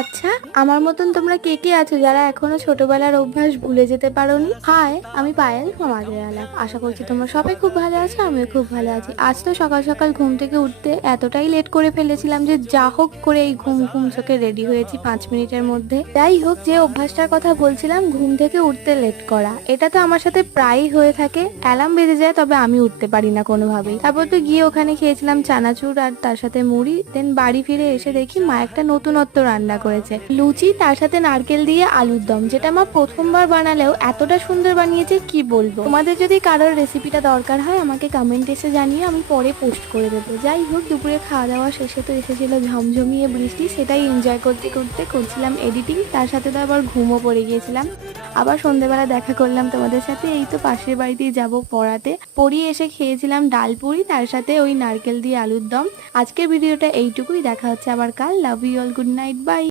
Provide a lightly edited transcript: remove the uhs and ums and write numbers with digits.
আচ্ছা, আমার মতন তোমরা কে কে আছো যারা এখনো ছোটবেলার অভ্যাস ভুলে যেতে পারোনি? হাই, আমি পায়েল সমাজের আলাপ। আশা করছি তোমরা সবাই খুব ভালো আছো, আমিও খুব ভালো আছি। আজ তো সকাল সকাল ঘুম থেকে উঠতে এতটাই লেট করে ফেলেছিলাম যে যা হোক করে এই ঘুম ঘুম চোখে রেডি হয়েছি 5 মিনিটের মধ্যে। যাই হোক, যে অভ্যাসটার কথা বলছিলাম, ঘুম থেকে উঠতে লেট করা, এটা তো আমার সাথে প্রায়ই হয়ে থাকে। অ্যালার্ম বেজে যায়, তবে আমি উঠতে পারি না কোনোভাবেই। তারপর তো গিয়ে ওখানে খেয়েছিলাম চানাচুর আর তার সাথে মুড়ি। দেন বাড়ি ফিরে এসে দেখি মা একটা নতুনত্ব রান্না করেছে, লুচি, তার সাথে নারকেল দিয়ে আলুর দম, যেটা মা প্রথমবার বানালেও এতটা সুন্দর বানিয়েছে কি বলবো। তোমাদের যদি কারোর রেসিপিটা দরকার হয় আমাকে কমেন্ট এসে জানিয়ে, আমি পরে পোস্ট করে দেবো। যাই হোক, দুপুরে খাওয়া দাওয়া শেষে তো এসেছিল ঝমঝমিয়ে বৃষ্টি, সেটাই এনজয় করতে করতে করছিলাম এডিটিং। তার সাথে তো আবার ঘুমও পড়ে গিয়েছিলাম। আবার সন্ধ্যেবেলা দেখা করলাম তোমাদের সাথে, এই তো পাশের বাড়িতেই যাব পড়াতে। পড়িয়ে এসে খেয়েছিলাম ডাল পুরি, তার সাথে ওই নারকেল দিয়ে আলুর দম। আজকের ভিডিওটা এইটুকুই, দেখা হচ্ছে আবার কাল। Love you all, good night, by.